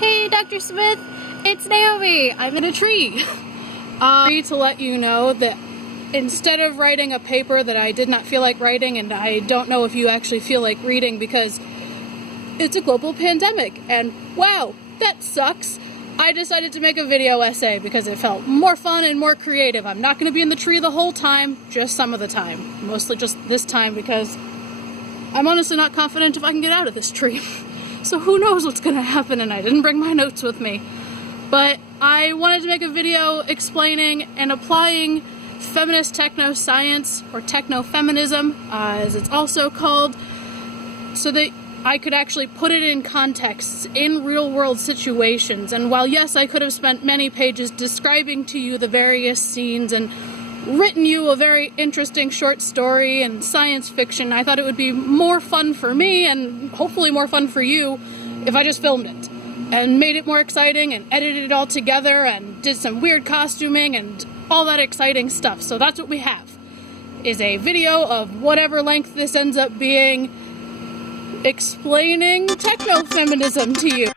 Hey, Dr. Smith, it's Naomi. I'm in a tree. To let you know that instead of writing a paper that I did not feel like writing, and I don't know if you actually feel like reading because it's a global pandemic, and wow, that sucks. I decided to make a video essay because it felt more fun and more creative. I'm not going to be in the tree the whole time, just some of the time. Mostly just this time because I'm honestly not confident if I can get out of this tree. So who knows what's going to happen, and I didn't bring my notes with me. But I wanted to make a video explaining and applying feminist techno-science, or technofeminism, as it's also called, so that I could actually put it in context in real-world situations. And while yes, I could have spent many pages describing to you the various scenes and written you a very interesting short story and science fiction, I thought it would be more fun for me, and hopefully more fun for you, if I just filmed it and made it more exciting and edited it all together and did some weird costuming and all that exciting stuff. So that's what we have, is a video of whatever length this ends up being, explaining technofeminism to you.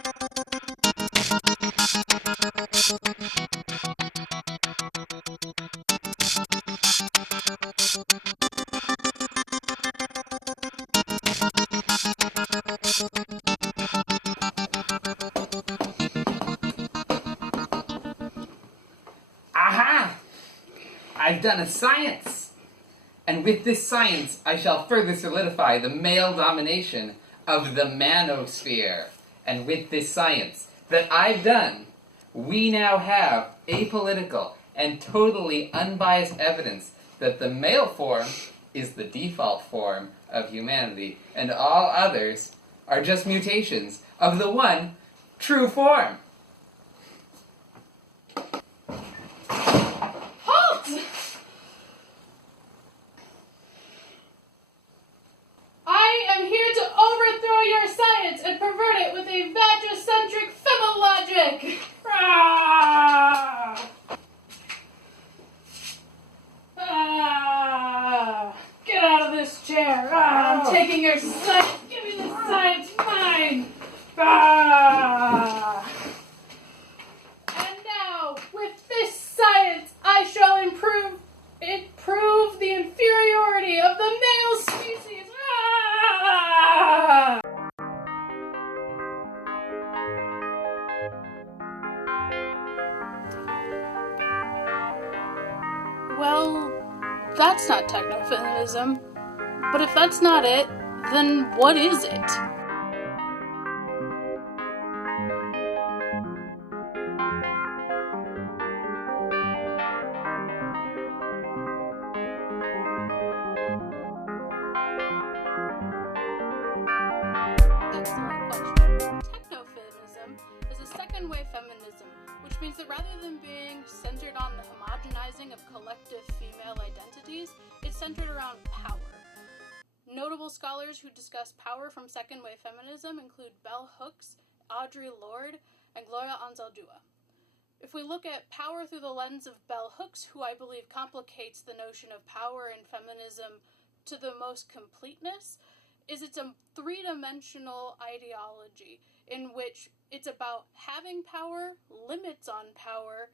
Aha! I've done a science! And with this science, I shall further solidify the male domination of the manosphere. And with this science that I've done, we now have apolitical and totally unbiased evidence that the male form is the default form of humanity, and all others are just mutations of the one true form. And pervert it with a vagocentric femilogic! Get out of this chair! I'm taking your science! Give me the science, mine! And now, with this science, I shall prove the inferiority of the male species! Well, that's not technofeminism. But if that's not it, then what is it? Excellent question. Technofeminism is a second-wave feminism, which means that rather than being centered on the homogenizing of collective female identities, it's centered around power. Notable scholars who discuss power from second-wave feminism include Bell Hooks, Audre Lorde, and Gloria Anzaldúa. If we look at power through the lens of Bell Hooks, who I believe complicates the notion of power in feminism to the most completeness, is it's a three-dimensional ideology in which it's about having power, limits on power,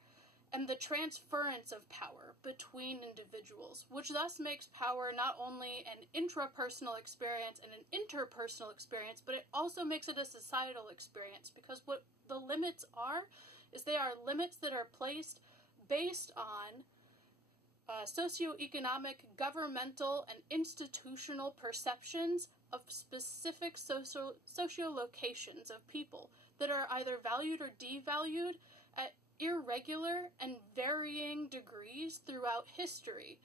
and the transference of power between individuals, which thus makes power not only an intrapersonal experience and an interpersonal experience, but it also makes it a societal experience, because what the limits are is they are limits that are placed based on socioeconomic, governmental, and institutional perceptions of specific socio-locations of people that are either valued or devalued at irregular and varying degrees throughout history,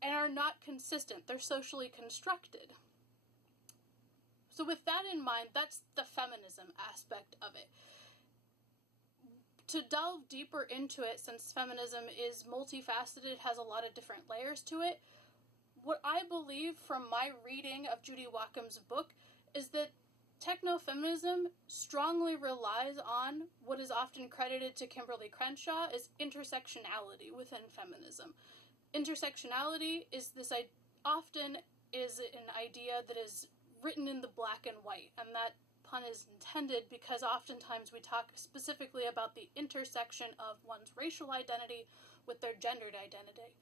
and are not consistent. They're socially constructed. So with that in mind, that's the feminism aspect of it. To delve deeper into it, since feminism is multifaceted, has a lot of different layers to it, what I believe from my reading of Judy Wackham's book is that technofeminism strongly relies on what is often credited to Kimberly Crenshaw as intersectionality within feminism. Intersectionality is often an idea that is written in the black and white, and that pun is intended, because oftentimes we talk specifically about the intersection of one's racial identity with their gendered identity.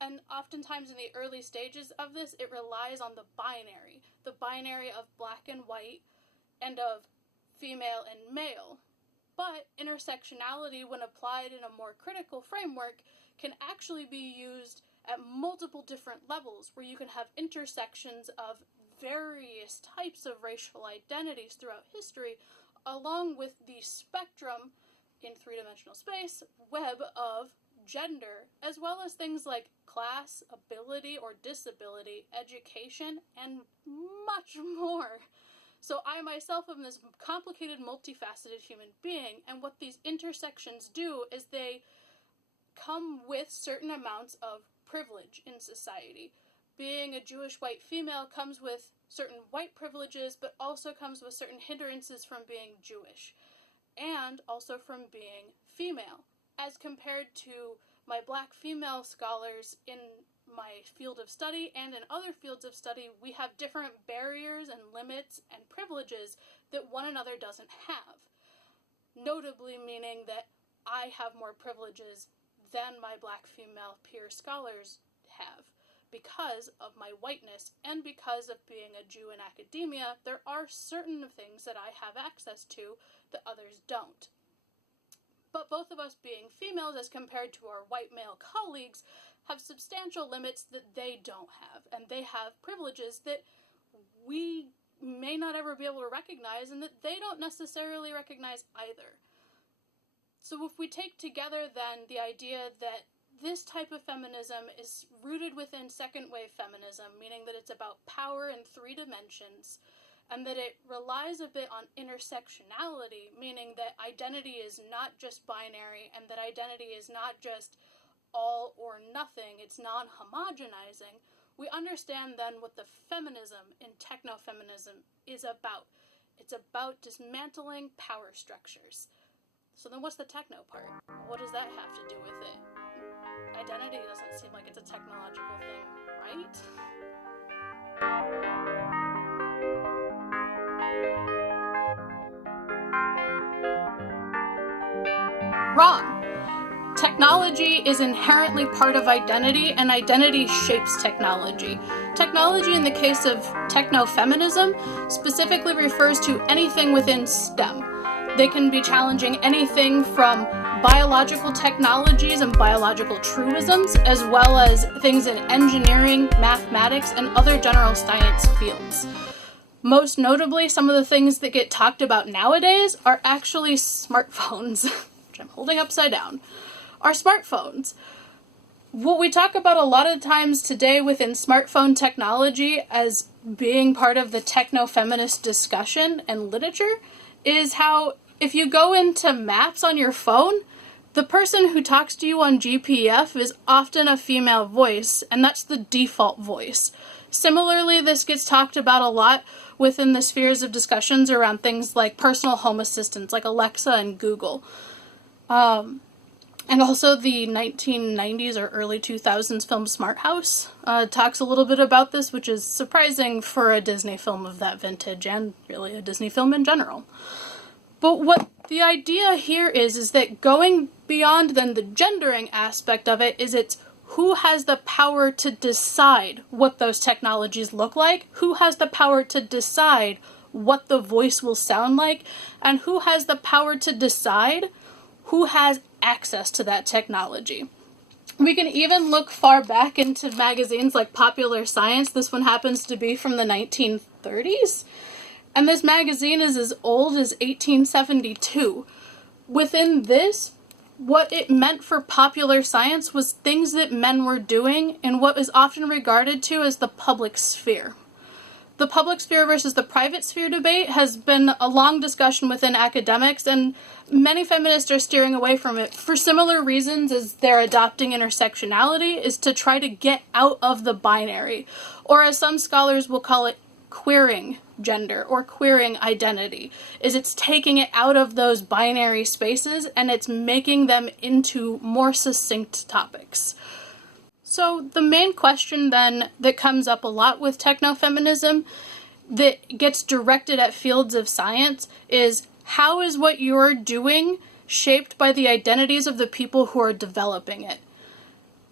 And oftentimes in the early stages of this, it relies on the binary of black and white and of female and male. But intersectionality, when applied in a more critical framework, can actually be used at multiple different levels, where you can have intersections of various types of racial identities throughout history, along with the spectrum in three-dimensional space, web of gender, as well as things like class, ability or disability, education, and much more. So I myself am this complicated, multifaceted human being, and what these intersections do is they come with certain amounts of privilege in society. Being a Jewish white female comes with certain white privileges, but also comes with certain hindrances from being Jewish, and also from being female. As compared to my black female scholars in my field of study and in other fields of study, we have different barriers and limits and privileges that one another doesn't have. Notably meaning that I have more privileges than my black female peer scholars have. Because of my whiteness and because of being a Jew in academia, there are certain things that I have access to that others don't. But both of us being females as compared to our white male colleagues have substantial limits that they don't have, and they have privileges that we may not ever be able to recognize and that they don't necessarily recognize either. So if we take together then the idea that this type of feminism is rooted within second wave feminism, meaning that it's about power in three dimensions, and that it relies a bit on intersectionality, meaning that identity is not just binary, and that identity is not just all or nothing, it's non-homogenizing, we understand then what the feminism in technofeminism is about. It's about dismantling power structures. So then what's the techno part? What does that have to do with it? Identity doesn't seem like it's a technological thing, right? Wrong. Technology is inherently part of identity, and identity shapes technology. Technology, in the case of technofeminism, specifically refers to anything within STEM. They can be challenging anything from biological technologies and biological truisms, as well as things in engineering, mathematics, and other general science fields. Most notably, some of the things that get talked about nowadays are actually smartphones, which I'm holding upside down, are smartphones. What we talk about a lot of times today within smartphone technology as being part of the techno-feminist discussion and literature is how if you go into maps on your phone, the person who talks to you on GPF is often a female voice, and that's the default voice. Similarly, this gets talked about a lot within the spheres of discussions around things like personal home assistants, like Alexa and Google. And also the 1990s or early 2000s film Smart House talks a little bit about this, which is surprising for a Disney film of that vintage, and really a Disney film in general. But what the idea here is that going beyond then the gendering aspect of it is it's who has the power to decide what those technologies look like, who has the power to decide what the voice will sound like, and who has the power to decide who has access to that technology. We can even look far back into magazines like Popular Science. This one happens to be from the 1930s. And this magazine is as old as 1872. Within this, what it meant for popular science was things that men were doing in what is often regarded to as the public sphere. The public sphere versus the private sphere debate has been a long discussion within academics, and many feminists are steering away from it for similar reasons as they're adopting intersectionality, is to try to get out of the binary, or as some scholars will call it, queering gender or queering identity, is it's taking it out of those binary spaces and it's making them into more succinct topics. So the main question then that comes up a lot with technofeminism that gets directed at fields of science is, how is what you're doing shaped by the identities of the people who are developing it?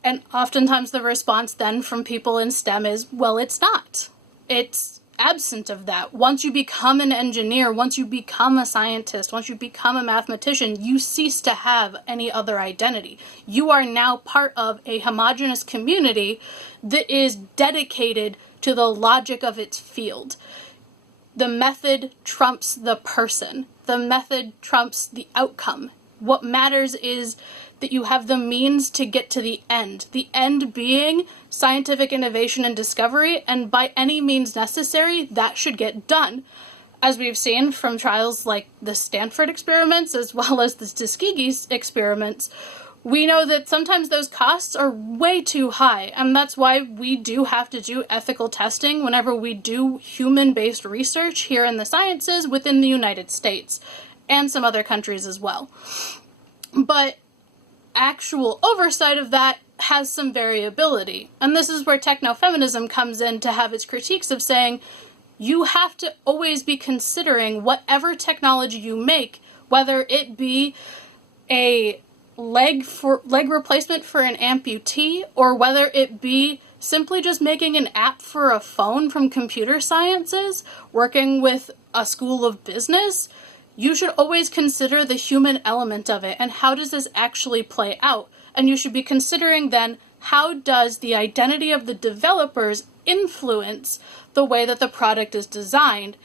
And oftentimes the response then from people in STEM is, well, it's not. It's absent of that. Once you become an engineer, once you become a scientist, once you become a mathematician, you cease to have any other identity. You are now part of a homogeneous community that is dedicated to the logic of its field. The method trumps the person. The method trumps the outcome. What matters is that you have the means to get to the end being scientific innovation and discovery, and by any means necessary, that should get done. As we've seen from trials like the Stanford experiments, as well as the Tuskegee experiments, we know that sometimes those costs are way too high, and that's why we do have to do ethical testing whenever we do human-based research here in the sciences within the United States, and some other countries as well. But actual oversight of that has some variability. And this is where technofeminism comes in to have its critiques of saying, you have to always be considering whatever technology you make, whether it be a leg replacement for an amputee, or whether it be simply just making an app for a phone from computer sciences, working with a school of business, you should always consider the human element of it and how does this actually play out. And you should be considering then, how does the identity of the developers influence the way that the product is designed?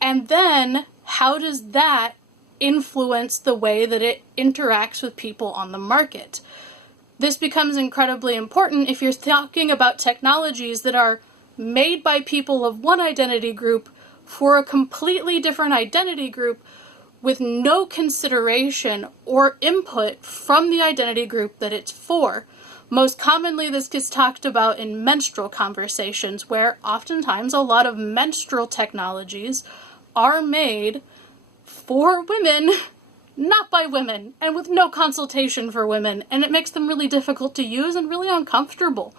And then, how does that influence the way that it interacts with people on the market? This becomes incredibly important if you're talking about technologies that are made by people of one identity group for a completely different identity group, with no consideration or input from the identity group that it's for. Most commonly, this gets talked about in menstrual conversations, where oftentimes a lot of menstrual technologies are made for women, not by women, and with no consultation for women, and it makes them really difficult to use and really uncomfortable,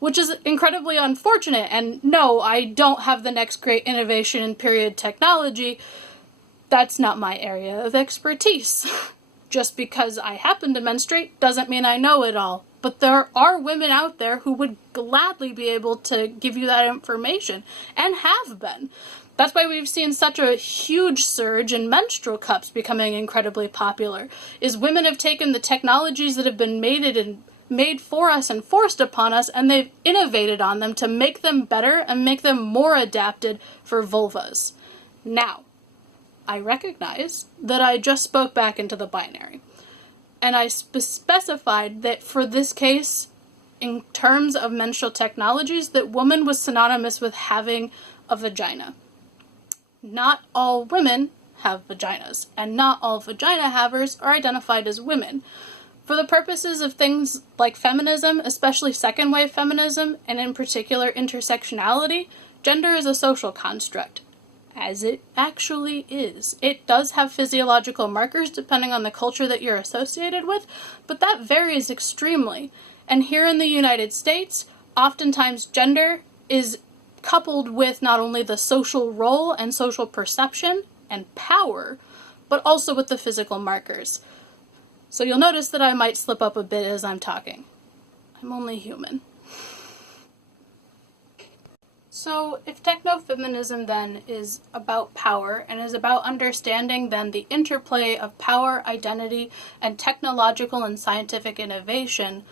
which is incredibly unfortunate. And no, I don't have the next great innovation in period technology. That's not my area of expertise. Just because I happen to menstruate doesn't mean I know it all. But there are women out there who would gladly be able to give you that information, and have been. That's why we've seen such a huge surge in menstrual cups becoming incredibly popular, is women have taken the technologies that have been made for us and forced upon us, and they've innovated on them to make them better and make them more adapted for vulvas. Now, I recognize that I just spoke back into the binary. And I specified that for this case, in terms of menstrual technologies, that woman was synonymous with having a vagina. Not all women have vaginas, and not all vagina havers are identified as women. For the purposes of things like feminism, especially second wave feminism, and in particular intersectionality, gender is a social construct. As it actually is. It does have physiological markers depending on the culture that you're associated with, but that varies extremely. And here in the United States, oftentimes gender is coupled with not only the social role and social perception and power, but also with the physical markers. So you'll notice that I might slip up a bit as I'm talking. I'm only human. So if technofeminism then is about power and is about understanding then the interplay of power, identity, and technological and scientific innovation,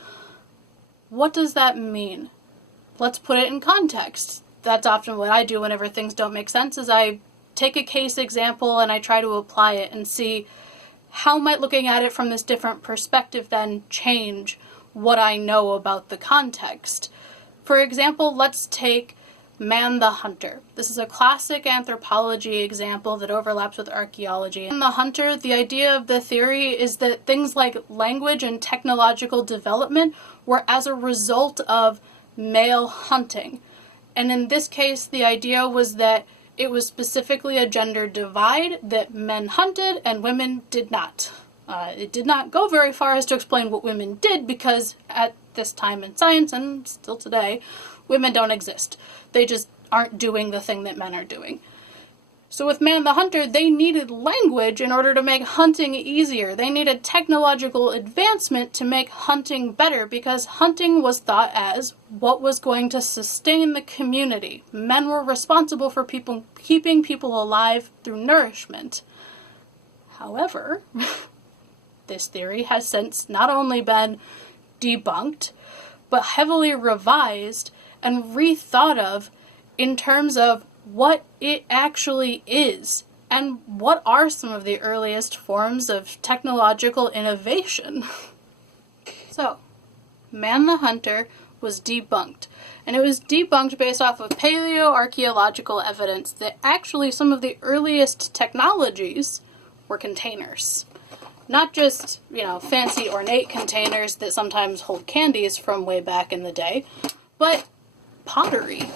what does that mean? Let's put it in context. That's often what I do whenever things don't make sense, is I take a case example and I try to apply it and see how might looking at it from this different perspective then change what I know about the context. For example, let's take Man the Hunter. This is a classic anthropology example that overlaps with archaeology. In The Hunter, the idea of the theory is that things like language and technological development were as a result of male hunting. And in this case, the idea was that it was specifically a gender divide, that men hunted and women did not. It did not go very far as to explain what women did, because at this time in science, and still today, women don't exist. They just aren't doing the thing that men are doing. So with Man the Hunter, they needed language in order to make hunting easier. They needed technological advancement to make hunting better, because hunting was thought as what was going to sustain the community. Men were responsible for keeping people alive through nourishment. However, this theory has since not only been debunked, but heavily revised and rethought of in terms of what it actually is, and what are some of the earliest forms of technological innovation. So, Man the Hunter was debunked, and it was debunked based off of paleoarchaeological evidence that actually some of the earliest technologies were containers. Not just, fancy ornate containers that sometimes hold candies from way back in the day, but pottery.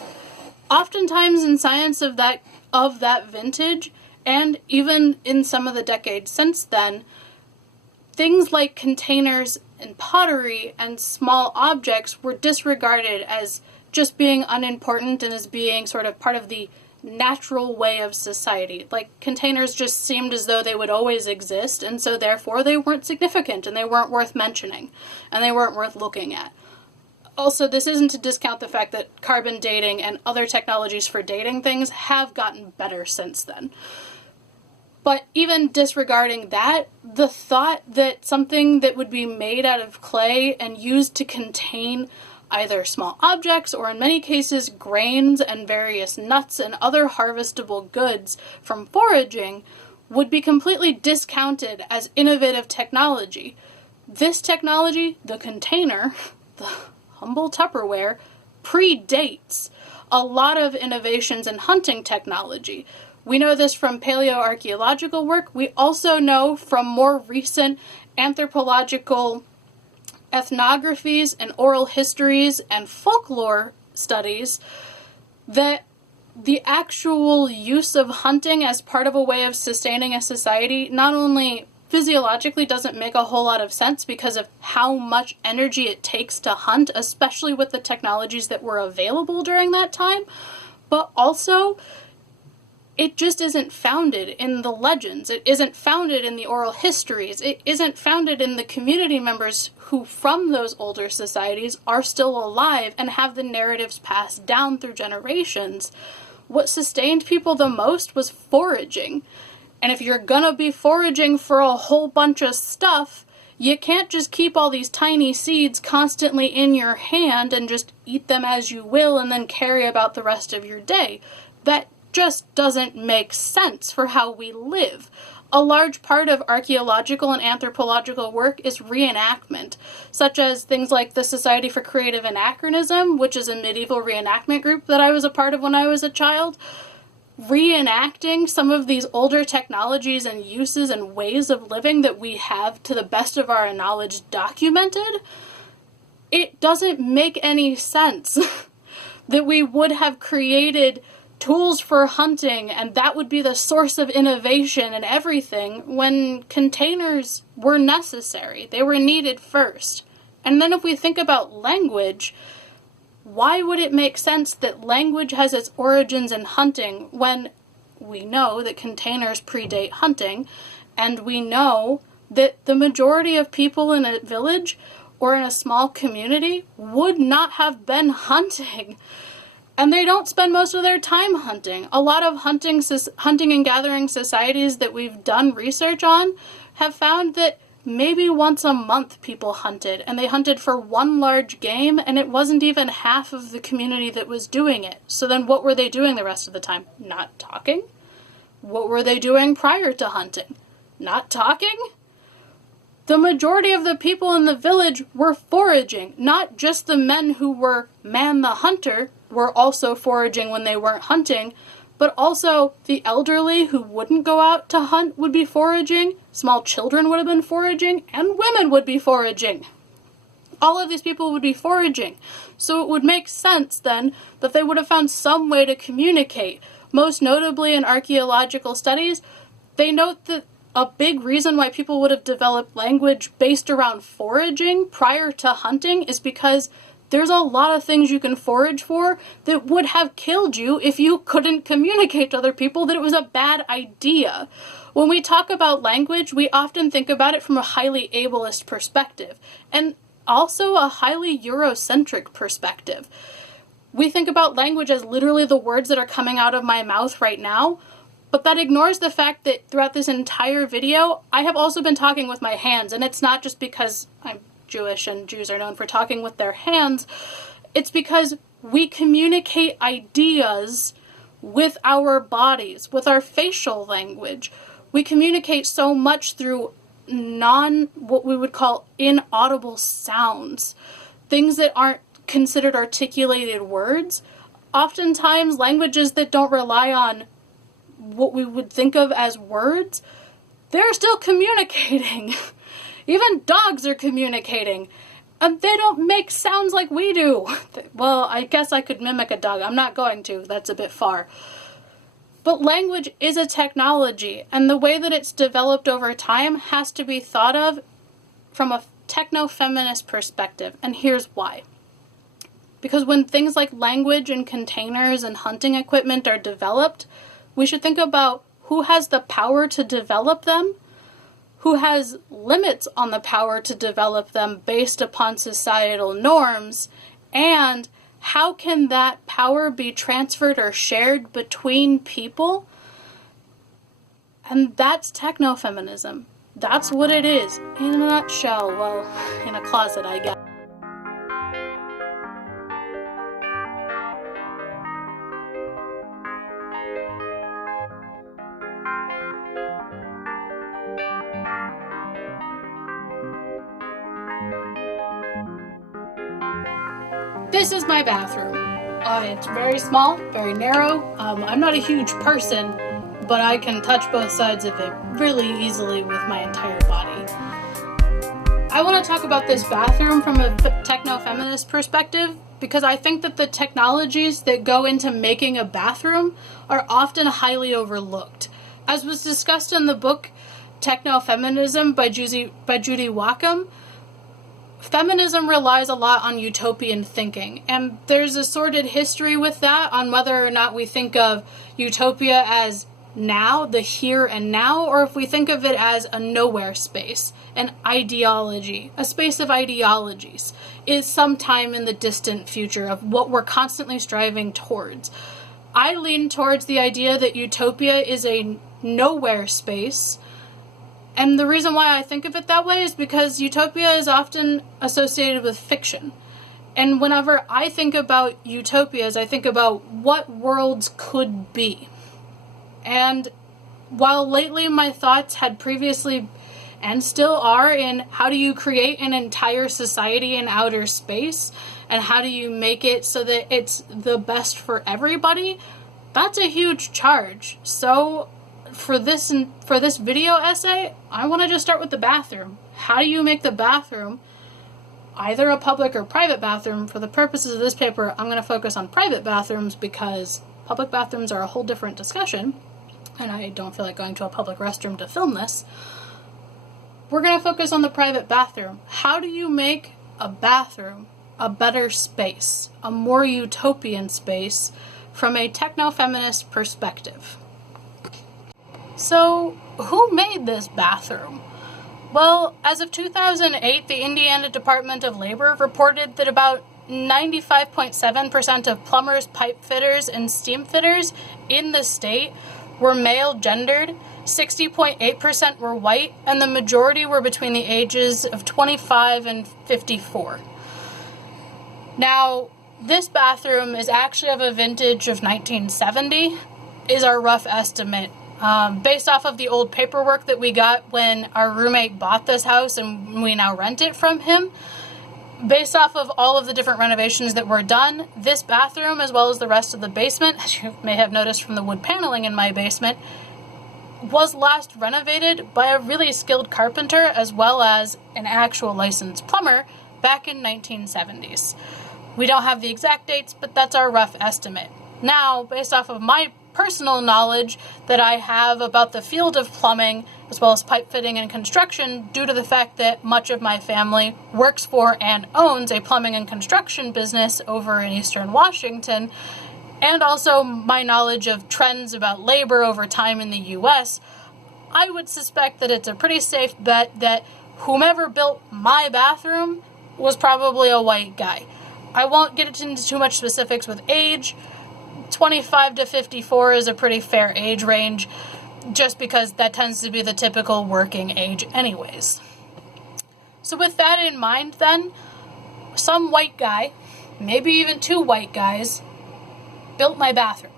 Oftentimes in science of that vintage, and even in some of the decades since then, things like containers and pottery and small objects were disregarded as just being unimportant and as being sort of part of the natural way of society. Like, containers just seemed as though they would always exist, and so therefore they weren't significant, and they weren't worth mentioning, and they weren't worth looking at. Also, this isn't to discount the fact that carbon dating and other technologies for dating things have gotten better since then. But even disregarding that, the thought that something that would be made out of clay and used to contain either small objects or in many cases grains and various nuts and other harvestable goods from foraging would be completely discounted as innovative technology. This technology, the container, the humble Tupperware, predates a lot of innovations in hunting technology. We know this from paleoarchaeological work. We also know from more recent anthropological ethnographies and oral histories and folklore studies that the actual use of hunting as part of a way of sustaining a society not only physiologically doesn't make a whole lot of sense because of how much energy it takes to hunt, especially with the technologies that were available during that time, but also it just isn't founded in the legends. It isn't founded in the oral histories. It isn't founded in the community members who from those older societies are still alive and have the narratives passed down through generations. What sustained people the most was foraging. And if you're gonna be foraging for a whole bunch of stuff, you can't just keep all these tiny seeds constantly in your hand and just eat them as you will and then carry about the rest of your day. That just doesn't make sense for how we live. A large part of archaeological and anthropological work is reenactment, such as things like the Society for Creative Anachronism, which is a medieval reenactment group that I was a part of when I was a child. Reenacting some of these older technologies and uses and ways of living that we have, to the best of our knowledge, documented, it doesn't make any sense that we would have created tools for hunting and that would be the source of innovation and everything when containers were necessary. They were needed first. And then if we think about language, why would it make sense that language has its origins in hunting when we know that containers predate hunting, and we know that the majority of people in a village or in a small community would not have been hunting? And they don't spend most of their time hunting. A lot of hunting and gathering societies that we've done research on have found that maybe once a month people hunted, and they hunted for one large game, and it wasn't even half of the community that was doing it. So then what were they doing the rest of the time? Not talking? What were they doing prior to hunting? Not talking? The majority of the people in the village were foraging. Not just the men who were Man the Hunter were also foraging when they weren't hunting, but also the elderly who wouldn't go out to hunt would be foraging, small children would have been foraging, and women would be foraging. All of these people would be foraging. So it would make sense then that they would have found some way to communicate. Most notably in archaeological studies, they note that a big reason why people would have developed language based around foraging prior to hunting is because There's a lot of things you can forage for that would have killed you if you couldn't communicate to other people that it was a bad idea. When we talk about language, we often think about it from a highly ableist perspective, and also a highly Eurocentric perspective. We think about language as literally the words that are coming out of my mouth right now, but that ignores the fact that throughout this entire video, I have also been talking with my hands, and it's not just because I'm Jewish and Jews are known for talking with their hands. It's because we communicate ideas with our bodies, with our facial language. We communicate so much through what we would call inaudible sounds, things that aren't considered articulated words. Oftentimes, languages that don't rely on what we would think of as words, they're still communicating. Even dogs are communicating, and they don't make sounds like we do. Well, I guess I could mimic a dog. I'm not going to. That's a bit far. But language is a technology, and the way that it's developed over time has to be thought of from a techno-feminist perspective, and here's why. Because when things like language and containers and hunting equipment are developed, we should think about who has the power to develop them, who has limits on the power to develop them based upon societal norms, and how can that power be transferred or shared between people? And that's technofeminism. That's what it is, in a nutshell. Well, in a closet, I guess. This is my bathroom. It's very small, very narrow. I'm not a huge person, but I can touch both sides of it really easily with my entire body. I want to talk about this bathroom from a techno-feminist perspective because I think that the technologies that go into making a bathroom are often highly overlooked. As was discussed in the book Technofeminism by Judy Wackham, feminism relies a lot on utopian thinking, and there's a sordid history with that on whether or not we think of utopia as now, the here and now, or if we think of it as a nowhere space, an ideology, a space of ideologies, is sometime in the distant future of what we're constantly striving towards. I lean towards the idea that utopia is a nowhere space. And the reason why I think of it that way is because utopia is often associated with fiction. And whenever I think about utopias, I think about what worlds could be. And while lately my thoughts had previously and still are in how do you create an entire society in outer space and how do you make it so that it's the best for everybody, that's a huge charge. So for this video essay, I want to just start with the bathroom. How do you make the bathroom either a public or private bathroom? For the purposes of this paper, I'm going to focus on private bathrooms because public bathrooms are a whole different discussion, and I don't feel like going to a public restroom to film this. We're going to focus on the private bathroom. How do you make a bathroom a better space, a more utopian space from a techno-feminist perspective? So, who made this bathroom? Well, as of 2008, the Indiana Department of Labor reported that about 95.7% of plumbers, pipe fitters, and steam fitters in the state were male-gendered, 60.8% were white, and the majority were between the ages of 25 and 54. Now, this bathroom is actually of a vintage of 1970, is our rough estimate. Based off of the old paperwork that we got when our roommate bought this house and we now rent it from him, based off of all of the different renovations that were done, this bathroom, as well as the rest of the basement, as you may have noticed from the wood paneling in my basement, was last renovated by a really skilled carpenter as well as an actual licensed plumber back in 1970s. We don't have the exact dates, but that's our rough estimate. Now, based off of my personal knowledge that I have about the field of plumbing, as well as pipe fitting and construction, due to the fact that much of my family works for and owns a plumbing and construction business over in Eastern Washington, and also my knowledge of trends about labor over time in the US, I would suspect that it's a pretty safe bet that whomever built my bathroom was probably a white guy. I won't get into too much specifics with age. 25 to 54 is a pretty fair age range, just because that tends to be the typical working age anyways. So with that in mind then, some white guy, maybe even two white guys, built my bathroom.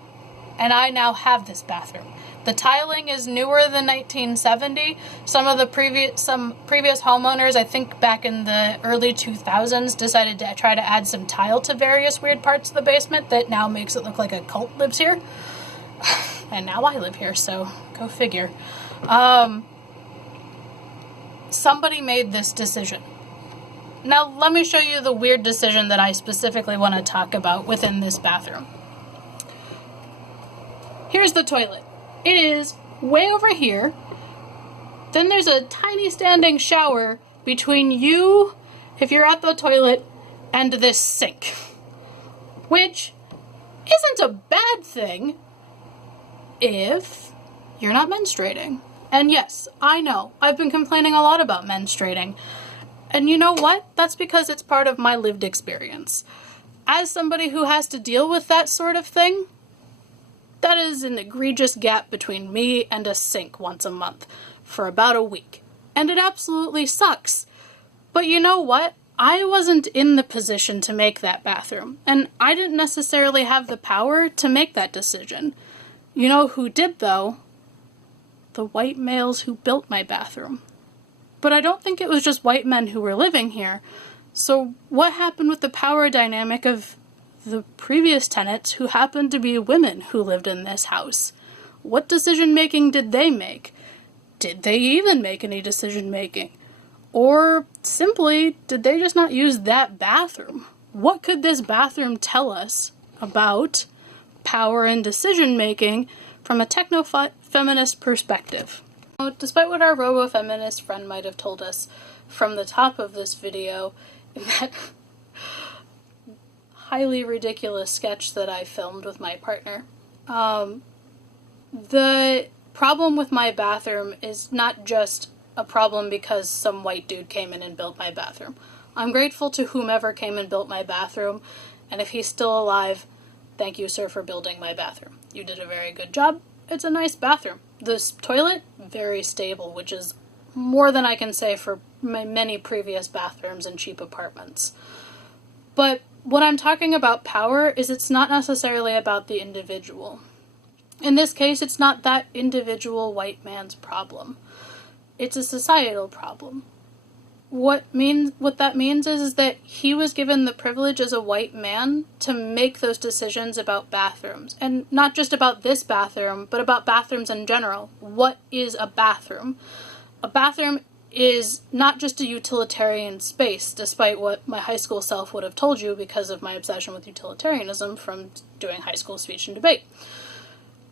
And I now have this bathroom. The tiling is newer than 1970. Some previous homeowners, I think back in the early 2000s, decided to try to add some tile to various weird parts of the basement that now makes it look like a cult lives here. And now I live here, so go figure. Somebody made this decision. Now let me show you the weird decision that I specifically want to talk about within this bathroom. Here's the toilet. It is way over here. Then there's a tiny standing shower between you, if you're at the toilet, and this sink. Which isn't a bad thing if you're not menstruating. And yes, I know, I've been complaining a lot about menstruating. And you know what? That's because it's part of my lived experience. As somebody who has to deal with that sort of thing, that is an egregious gap between me and a sink once a month for about a week. And it absolutely sucks. But you know what? I wasn't in the position to make that bathroom, and I didn't necessarily have the power to make that decision. You know who did, though? The white males who built my bathroom. But I don't think it was just white men who were living here. So what happened with the power dynamic of the previous tenants who happened to be women who lived in this house? What decision-making did they make? Did they even make any decision-making? Or simply, did they just not use that bathroom? What could this bathroom tell us about power and decision-making from a techno-feminist perspective? Despite what our robo-feminist friend might have told us from the top of this video, in that highly ridiculous sketch that I filmed with my partner, the problem with my bathroom is not just a problem because some white dude came in and built my bathroom. I'm grateful to whomever came and built my bathroom, and if he's still alive, thank you, sir, for building my bathroom. You did a very good job. It's a nice bathroom. This toilet, very stable, which is more than I can say for my many previous bathrooms in cheap apartments. But what I'm talking about power is it's not necessarily about the individual. In this case, it's not that individual white man's problem. It's a societal problem. What that means is that he was given the privilege as a white man to make those decisions about bathrooms. And not just about this bathroom, but about bathrooms in general. What is a bathroom? A bathroom is not just a utilitarian space, despite what my high school self would have told you because of my obsession with utilitarianism from doing high school speech and debate.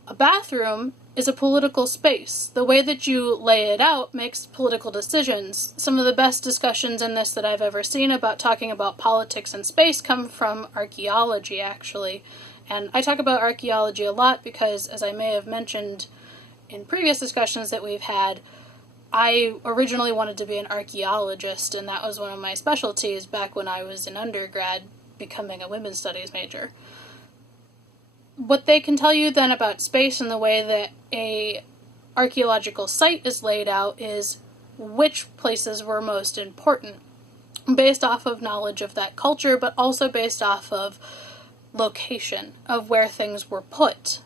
A bathroom is a political space. The way that you lay it out makes political decisions. Some of the best discussions in this that I've ever seen about talking about politics and space come from archaeology, actually. And I talk about archaeology a lot because, as I may have mentioned in previous discussions that we've had, I originally wanted to be an archaeologist, and that was one of my specialties back when I was in undergrad, becoming a women's studies major. What they can tell you then about space and the way that a archaeological site is laid out is which places were most important, based off of knowledge of that culture, but also based off of location, of where things were put.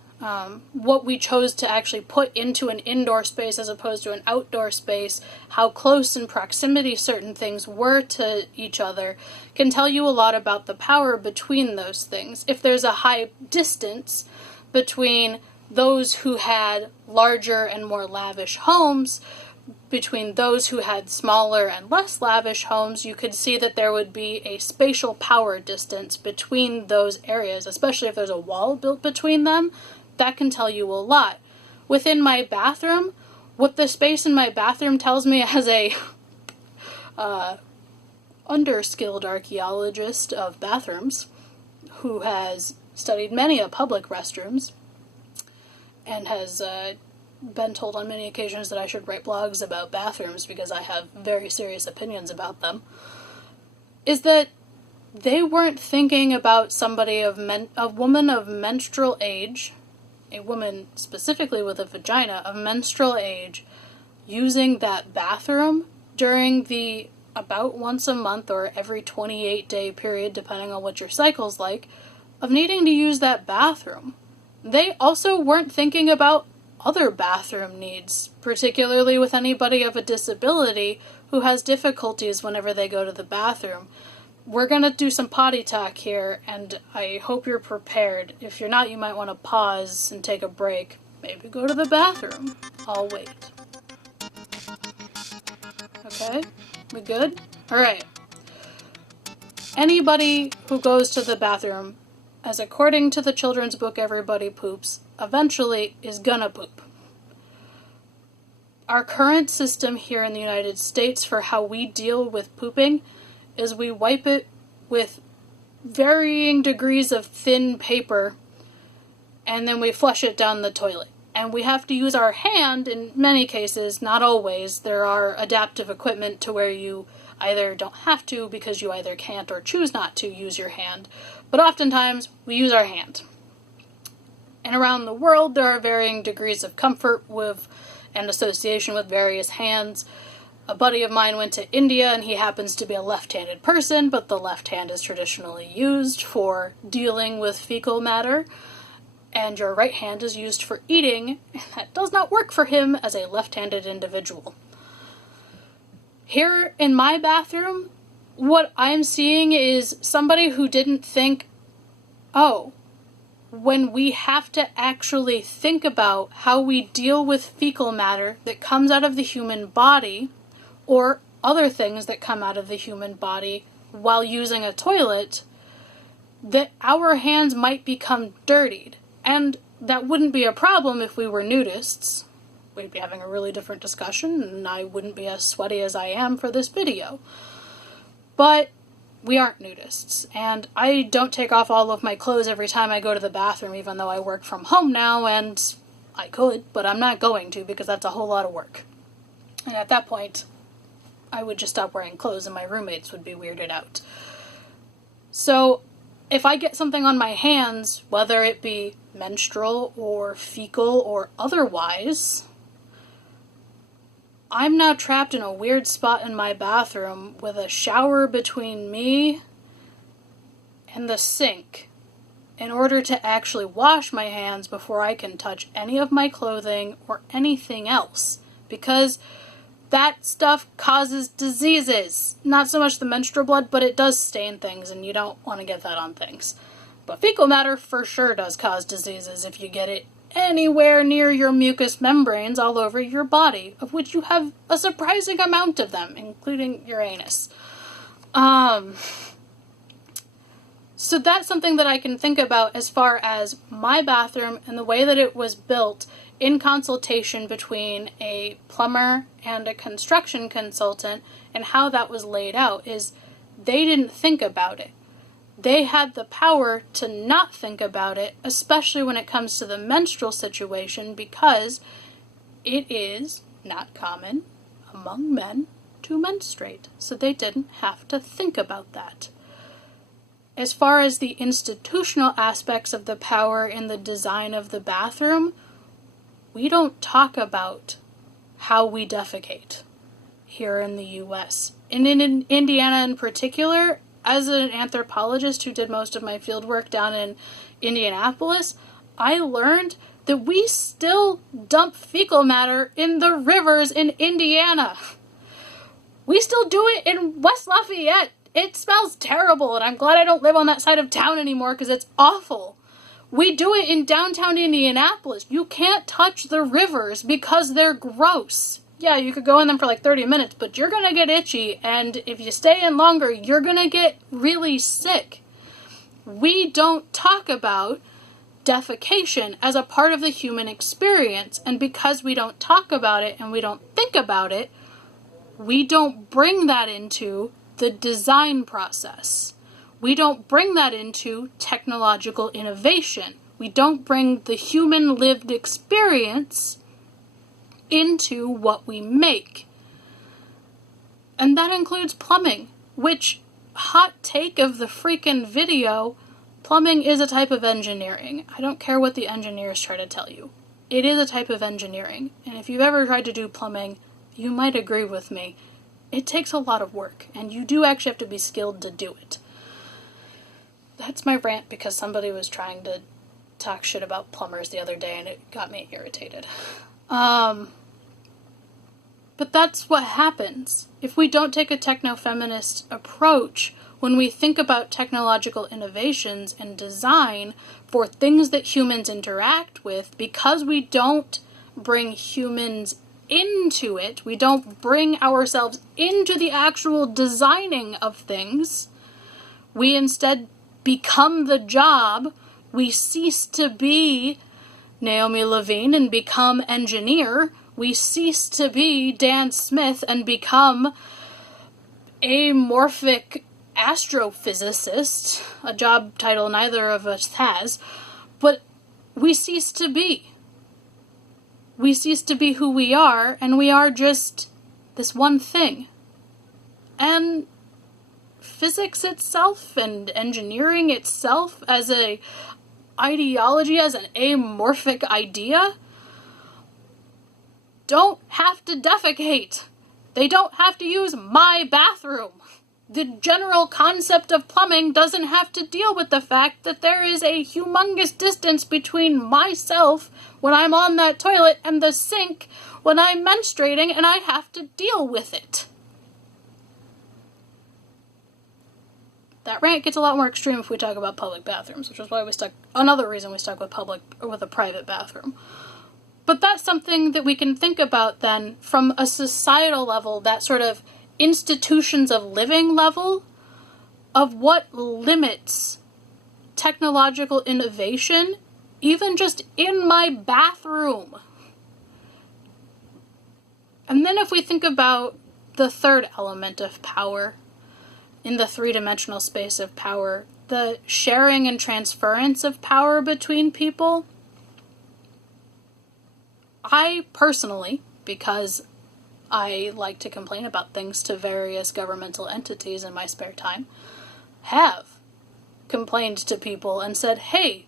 What we chose to actually put into an indoor space as opposed to an outdoor space, how close in proximity certain things were to each other, can tell you a lot about the power between those things. If there's a high distance between those who had larger and more lavish homes, between those who had smaller and less lavish homes, you could see that there would be a spatial power distance between those areas, especially if there's a wall built between them. that can tell you a lot. Within my bathroom, what the space in my bathroom tells me as a underskilled archaeologist of bathrooms who has studied many public restrooms and has been told on many occasions that I should write blogs about bathrooms because I have very serious opinions about them, is that they weren't thinking about somebody a woman of menstrual age, a woman specifically with a vagina of menstrual age, using that bathroom during the about once a month or every 28-day period, depending on what your cycle's like, of needing to use that bathroom. They also weren't thinking about other bathroom needs, particularly with anybody of a disability who has difficulties whenever they go to the bathroom. We're going to do some potty talk here, and I hope you're prepared. If you're not, you might want to pause and take a break. Maybe go to the bathroom. I'll wait. Okay? We good? Alright. Anybody who goes to the bathroom, as according to the children's book Everybody Poops, eventually is gonna poop. Our current system here in the United States for how we deal with pooping is we wipe it with varying degrees of thin paper and then we flush it down the toilet. And we have to use our hand in many cases, not always. There are adaptive equipment to where you either don't have to because you either can't or choose not to use your hand. But oftentimes, we use our hand. And around the world, there are varying degrees of comfort with and association with various hands. A buddy of mine went to India, and he happens to be a left-handed person, but the left hand is traditionally used for dealing with fecal matter. And your right hand is used for eating, and that does not work for him as a left-handed individual. Here in my bathroom, what I'm seeing is somebody who didn't think, oh, when we have to actually think about how we deal with fecal matter that comes out of the human body, or other things that come out of the human body while using a toilet, that our hands might become dirtied. And that wouldn't be a problem if we were nudists. We'd be having a really different discussion, and I wouldn't be as sweaty as I am for this video. But we aren't nudists, and I don't take off all of my clothes every time I go to the bathroom, even though I work from home now, and I could, but I'm not going to because that's a whole lot of work. And at that point, I would just stop wearing clothes and my roommates would be weirded out. So, if I get something on my hands, whether it be menstrual or fecal or otherwise, I'm now trapped in a weird spot in my bathroom with a shower between me and the sink in order to actually wash my hands before I can touch any of my clothing or anything else, because that stuff causes diseases. Not so much the menstrual blood, but it does stain things, and you don't want to get that on things. But fecal matter for sure does cause diseases if you get it anywhere near your mucous membranes all over your body, of which you have a surprising amount of them, including your anus. So that's something that I can think about as far as my bathroom and the way that it was built in consultation between a plumber and a construction consultant, and how that was laid out is they didn't think about it. They had the power to not think about it, especially when it comes to the menstrual situation, because it is not common among men to menstruate. So they didn't have to think about that. As far as the institutional aspects of the power in the design of the bathroom, we don't talk about how we defecate here in the U.S. And in Indiana in particular, as an anthropologist who did most of my field work down in Indianapolis, I learned that we still dump fecal matter in the rivers in Indiana. We still do it in West Lafayette. It smells terrible, and I'm glad I don't live on that side of town anymore because it's awful. We do it in downtown Indianapolis. You can't touch the rivers because they're gross. Yeah, you could go in them for like 30 minutes, but you're going to get itchy, and if you stay in longer, you're going to get really sick. We don't talk about defecation as a part of the human experience, and because we don't talk about it and we don't think about it, we don't bring that into the design process. We don't bring that into technological innovation. We don't bring the human lived experience into what we make. And that includes plumbing, which, hot take of the freaking video, plumbing is a type of engineering. I don't care what the engineers try to tell you. It is a type of engineering. And if you've ever tried to do plumbing, you might agree with me. It takes a lot of work, and you do actually have to be skilled to do it. That's my rant because somebody was trying to talk shit about plumbers the other day and it got me irritated. But that's what happens. If we don't take a techno-feminist approach when we think about technological innovations and design for things that humans interact with, because we don't bring humans into it, we don't bring ourselves into the actual designing of things, we instead become the job, we cease to be Naomi Levine and become engineer, we cease to be Dan Smith and become amorphic astrophysicist, a job title neither of us has, but we cease to be. We cease to be who we are, and we are just this one thing. And physics itself and engineering itself as a ideology, as an amorphic idea, don't have to defecate. They don't have to use my bathroom. The general concept of plumbing doesn't have to deal with the fact that there is a humongous distance between myself when I'm on that toilet and the sink when I'm menstruating and I have to deal with it. That rant gets a lot more extreme if we talk about public bathrooms, which is why another reason we stuck with a private bathroom. But that's something that we can think about then from a societal level, that sort of institutions of living level of what limits technological innovation, even just in my bathroom. And then if we think about the third element of power, in the three-dimensional space of power, the sharing and transference of power between people, I personally, because I like to complain about things to various governmental entities in my spare time, have complained to people and said, hey,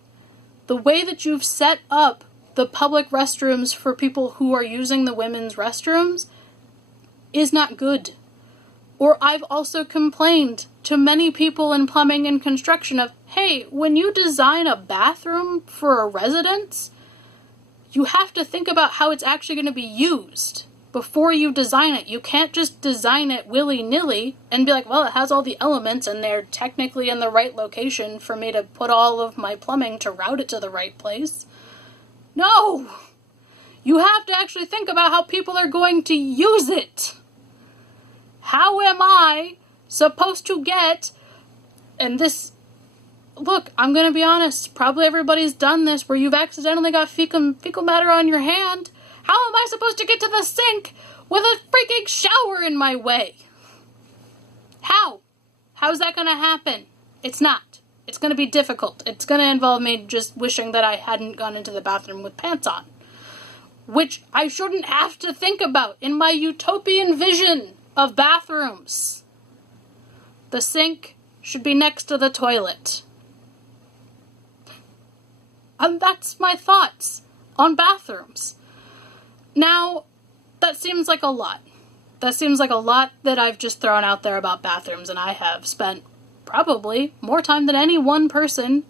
the way that you've set up the public restrooms for people who are using the women's restrooms is not good. Or I've also complained to many people in plumbing and construction of, hey, when you design a bathroom for a residence, you have to think about how it's actually going to be used before you design it. You can't just design it willy-nilly and be like, well, it has all the elements and they're technically in the right location for me to put all of my plumbing to route it to the right place. No! You have to actually think about how people are going to use it. How am I supposed to get, and this, look, I'm going to be honest, probably everybody's done this where you've accidentally got fecal matter on your hand. How am I supposed to get to the sink with a freaking shower in my way? How? How's that going to happen? It's not. It's going to be difficult. It's going to involve me just wishing that I hadn't gone into the bathroom with pants on, which I shouldn't have to think about in my utopian vision of bathrooms. The sink should be next to the toilet. And that's my thoughts on bathrooms. Now, that seems like a lot. That seems like a lot that I've just thrown out there about bathrooms, and I have spent probably more time than any one person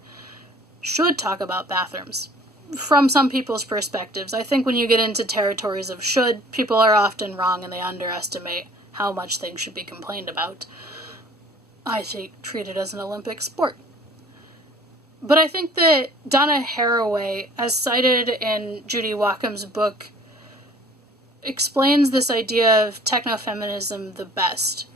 should talk about bathrooms. From some people's perspectives. I think when you get into territories of should, people are often wrong and they underestimate how much things should be complained about. I treat it as an Olympic sport. But I think that Donna Haraway, as cited in Judy Wacom's book, explains this idea of technofeminism the best,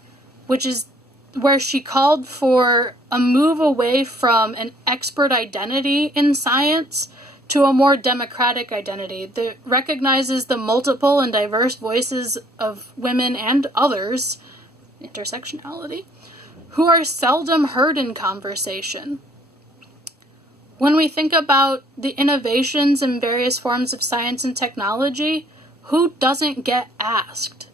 which is where she called for a move away from an expert identity in science to a more democratic identity that recognizes the multiple and diverse voices of women and others, intersectionality, who are seldom heard in conversation. When we think about the innovations in various forms of science and technology, who doesn't get asked?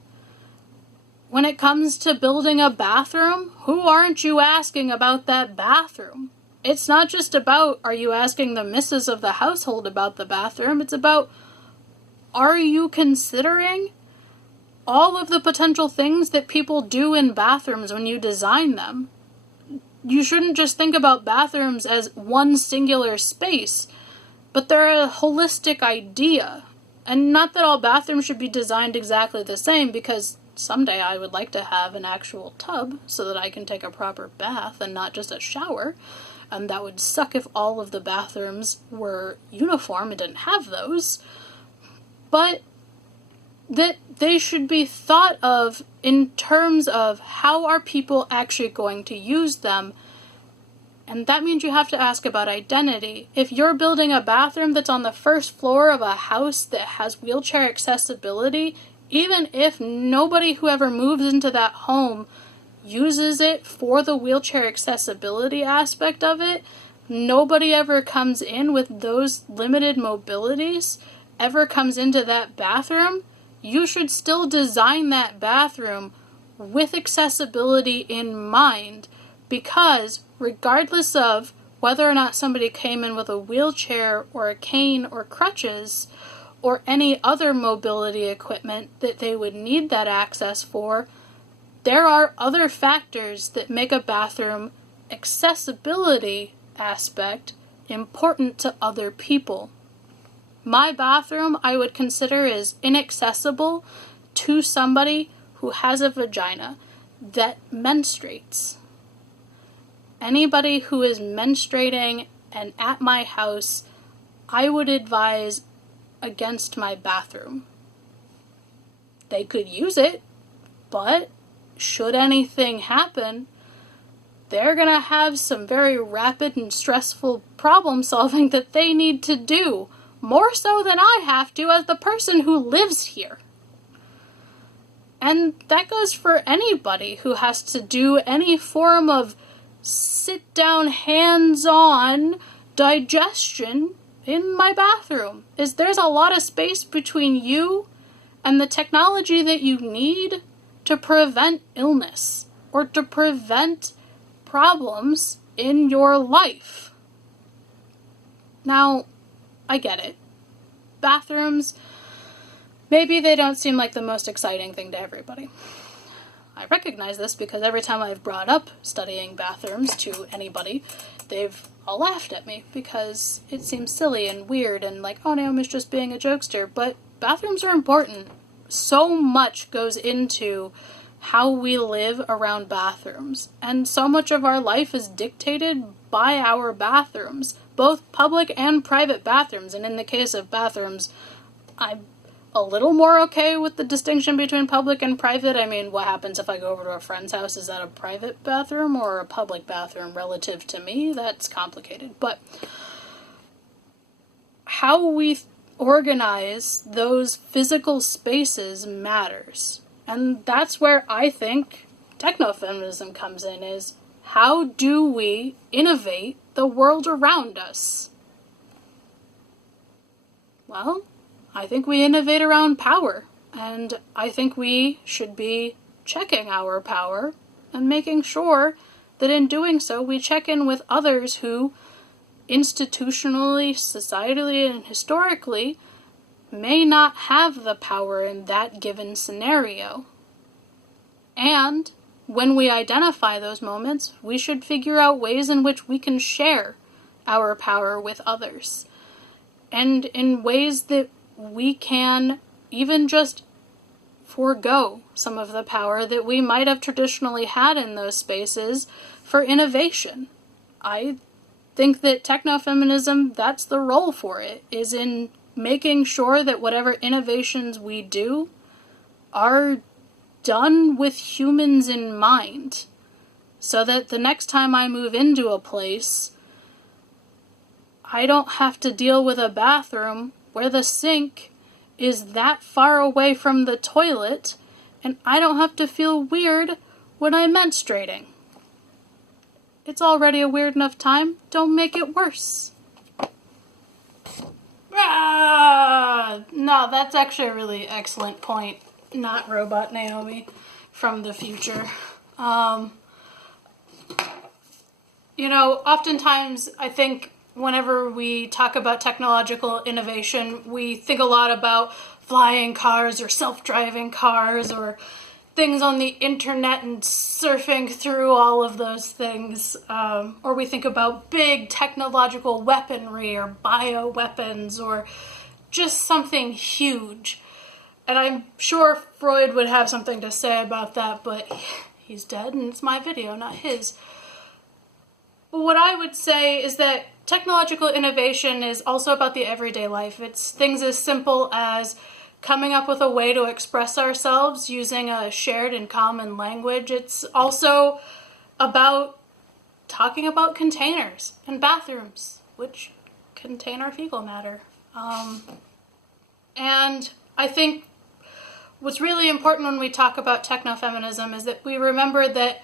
When it comes to building a bathroom, who aren't you asking about that bathroom? It's not just about, are you asking the missus of the household about the bathroom? It's about, are you considering all of the potential things that people do in bathrooms when you design them? You shouldn't just think about bathrooms as one singular space, but they're a holistic idea. And not that all bathrooms should be designed exactly the same, because someday I would like to have an actual tub so that I can take a proper bath and not just a shower. And that would suck if all of the bathrooms were uniform and didn't have those. But that they should be thought of in terms of how are people actually going to use them. And that means you have to ask about identity. If you're building a bathroom that's on the first floor of a house that has wheelchair accessibility, even if nobody who ever moves into that home uses it for the wheelchair accessibility aspect of it, nobody ever comes in with those limited mobilities, ever comes into that bathroom, you should still design that bathroom with accessibility in mind, because regardless of whether or not somebody came in with a wheelchair or a cane or crutches or any other mobility equipment that they would need that access for, there are other factors that make a bathroom accessibility aspect important to other people. My bathroom I would consider is inaccessible to somebody who has a vagina that menstruates. Anybody who is menstruating and at my house, I would advise against my bathroom. They could use it, but should anything happen, they're going to have some very rapid and stressful problem solving that they need to do, more so than I have to as the person who lives here. And that goes for anybody who has to do any form of sit-down, hands-on digestion in my bathroom. There's a lot of space between you and the technology that you need to prevent illness or to prevent problems in your life. Now, I get it. Bathrooms, maybe they don't seem like the most exciting thing to everybody. I recognize this because every time I've brought up studying bathrooms to anybody, they've all laughed at me because it seems silly and weird and like, oh, Naomi's just being a jokester. But bathrooms are important. So much goes into how we live around bathrooms, and so much of our life is dictated by our bathrooms, both public and private bathrooms. And in the case of bathrooms, I'm a little more okay with the distinction between public and private. I mean, what happens if I go over to a friend's house? Is that a private bathroom or a public bathroom relative to me? That's complicated. But how we organize those physical spaces matters. And that's where I think technofeminism comes in, is how do we innovate the world around us? Well, I think we innovate around power, and I think we should be checking our power and making sure that in doing so we check in with others who institutionally, societally, and historically may not have the power in that given scenario. And when we identify those moments, we should figure out ways in which we can share our power with others, and in ways that we can even just forego some of the power that we might have traditionally had in those spaces for innovation. I think that technofeminism, that's the role for it, is in making sure that whatever innovations we do are done with humans in mind. so that the next time I move into a place, I don't have to deal with a bathroom where the sink is that far away from the toilet, and I don't have to feel weird when I'm menstruating. It's already a weird enough time. Don't make it worse. No, that's actually a really excellent point. Not Robot Naomi from the future. Oftentimes I think whenever we talk about technological innovation, we think a lot about flying cars or self-driving cars or things on the internet and surfing through all of those things. Or we think about big technological weaponry or bioweapons or just something huge. And I'm sure Freud would have something to say about that, but he's dead and it's my video, not his. But what I would say is that technological innovation is also about the everyday life. It's things as simple as coming up with a way to express ourselves using a shared and common language. It's also about talking about containers and bathrooms, which contain our fecal matter. And I think what's really important when we talk about technofeminism is that we remember that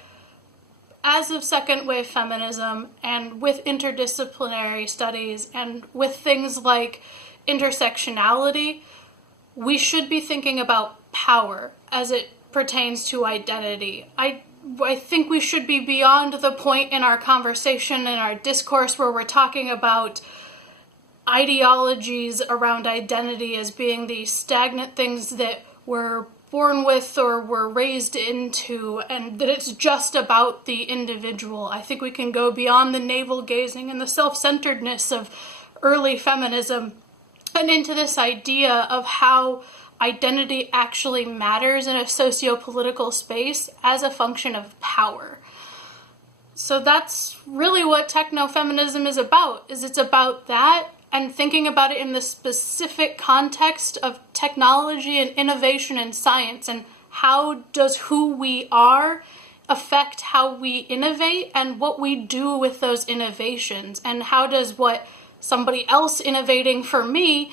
as of second wave feminism and with interdisciplinary studies and with things like intersectionality, we should be thinking about power as it pertains to identity. I think we should be beyond the point in our conversation and our discourse where we're talking about ideologies around identity as being these stagnant things that we're born with or we're raised into, and that it's just about the individual. I think we can go beyond the navel-gazing and the self-centeredness of early feminism and into this idea of how identity actually matters in a socio-political space as a function of power. So that's really what technofeminism is about, is it's about that and thinking about it in the specific context of technology and innovation and science, and how does who we are affect how we innovate and what we do with those innovations, and how does what somebody else innovating for me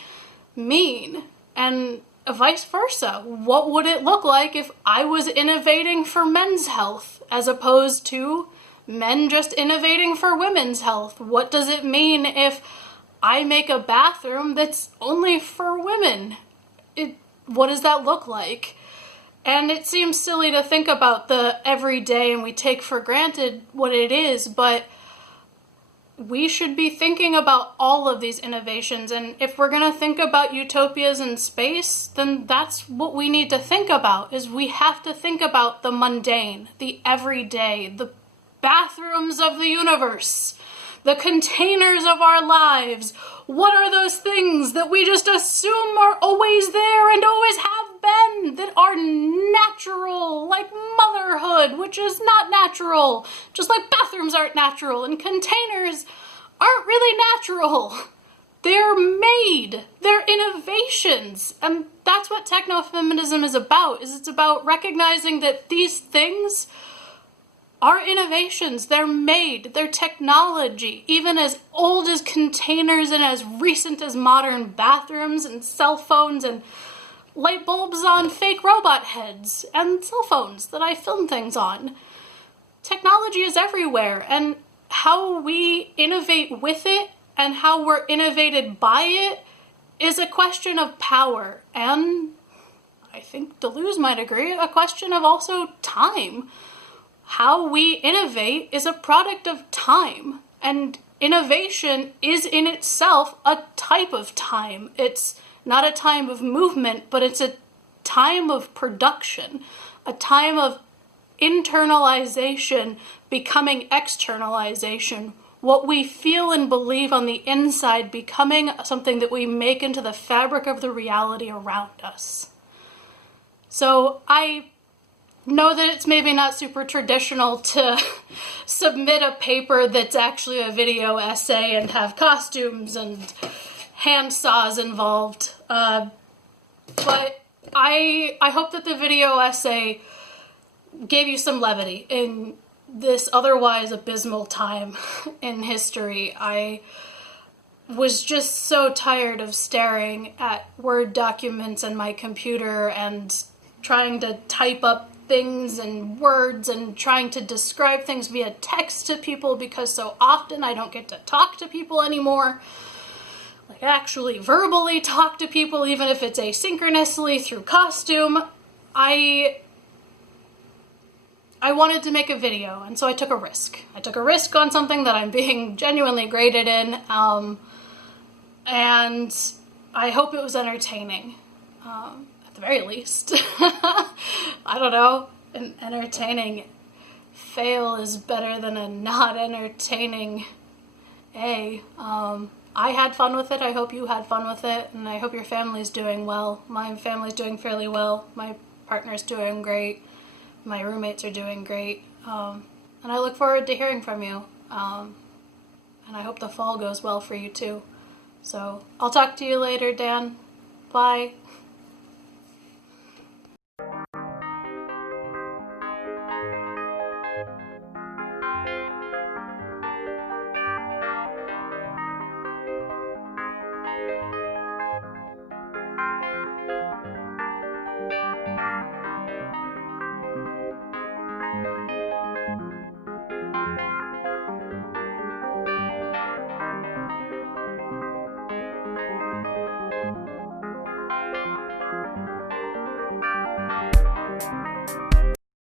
mean, and vice versa. What would it look like if I was innovating for men's health as opposed to men just innovating for women's health? What does it mean if I make a bathroom that's only for women? What does that look like? And it seems silly to think about the everyday and we take for granted what it is, but we should be thinking about all of these innovations. And if we're going to think about utopias in space, then that's what we need to think about, is we have to think about the mundane, the everyday, the bathrooms of the universe, the containers of our lives. What are those things that we just assume are always there and always have been, that are natural, like motherhood, which is not natural, just like bathrooms aren't natural, and containers aren't really natural. They're made, they're innovations, and that's what technofeminism is about, is it's about recognizing that these things are innovations, they're made, they're technology, even as old as containers and as recent as modern bathrooms and cell phones and light bulbs on fake robot heads and cell phones that I film things on. Technology is everywhere, and how we innovate with it and how we're innovated by it is a question of power, and I think Deleuze might agree, a question of also time. How we innovate is a product of time, and innovation is in itself a type of time. It's not a time of movement, but it's a time of production, a time of internalization becoming externalization, what we feel and believe on the inside becoming something that we make into the fabric of the reality around us. So I know that it's maybe not super traditional to submit a paper that's actually a video essay and have costumes and hand saws involved, but I hope that the video essay gave you some levity in this otherwise abysmal time in history. I was just so tired of staring at Word documents on my computer and trying to type up things and words and trying to describe things via text to people, because so often I don't get to talk to people anymore. Like actually verbally talk to people, even if it's asynchronously through costume. I wanted to make a video, and so I took a risk. I took a risk on something that I'm being genuinely graded in, and I hope it was entertaining, at the very least. I don't know, an entertaining fail is better than a not entertaining A. I had fun with it, I hope you had fun with it, and I hope your family's doing well. My family's doing fairly well, my partner's doing great, my roommates are doing great, and I look forward to hearing from you, and I hope the fall goes well for you too. So, I'll talk to you later, Dan. Bye.